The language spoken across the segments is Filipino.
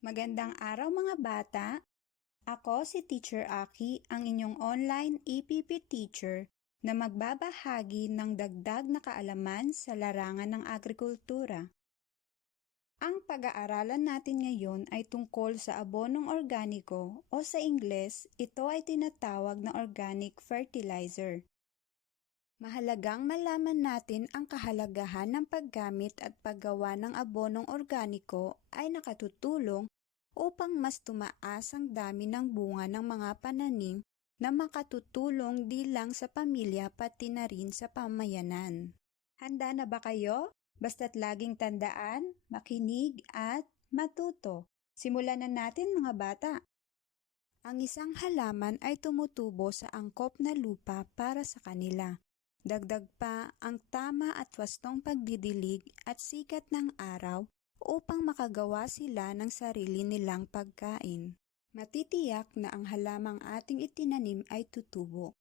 Magandang araw mga bata! Ako si Teacher Aki, ang inyong online EPP teacher na magbabahagi ng dagdag na kaalaman sa larangan ng agrikultura. Ang pag-aaralan natin ngayon ay tungkol sa abonong organiko o sa Ingles, ito ay tinatawag na organic fertilizer. Mahalagang malaman natin ang kahalagahan ng paggamit at paggawa ng abonong organiko ay nakatutulong upang mas tumaas ang dami ng bunga ng mga pananim na makatutulong di lang sa pamilya pati na rin sa pamayanan. Handa na ba kayo? Basta't laging tandaan, makinig at matuto. Simulan na natin mga bata. Ang isang halaman ay tumutubo sa angkop na lupa para sa kanila. Dagdag pa ang tama at wastong pagdidilig at sikat ng araw upang makagawa sila ng sarili nilang pagkain. Matitiyak na ang halamang ating itinanim ay tutubo.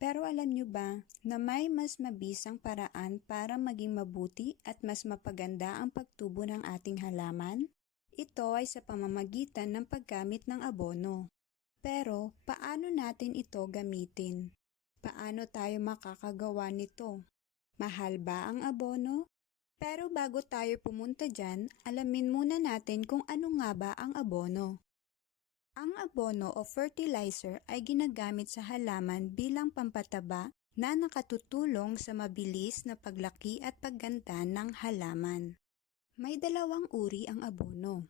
Pero alam nyo ba na may mas mabisang paraan para maging mabuti at mas mapaganda ang pagtubo ng ating halaman? Ito ay sa pamamagitan ng paggamit ng abono. Pero paano natin ito gamitin? Paano tayo makakagawa nito? Mahal ba ang abono? Pero bago tayo pumunta dyan, alamin muna natin kung ano nga ba ang abono. Ang abono o fertilizer ay ginagamit sa halaman bilang pampataba na nakatutulong sa mabilis na paglaki at pagganda ng halaman. May dalawang uri ang abono.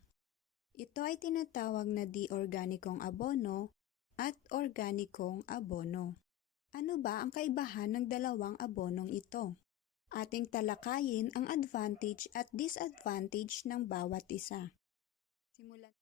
Ito ay tinatawag na di-organikong abono at organikong abono. Ano ba ang kaibahan ng dalawang abonong ito? Ating talakayin ang advantage at disadvantage ng bawat isa. Simulan.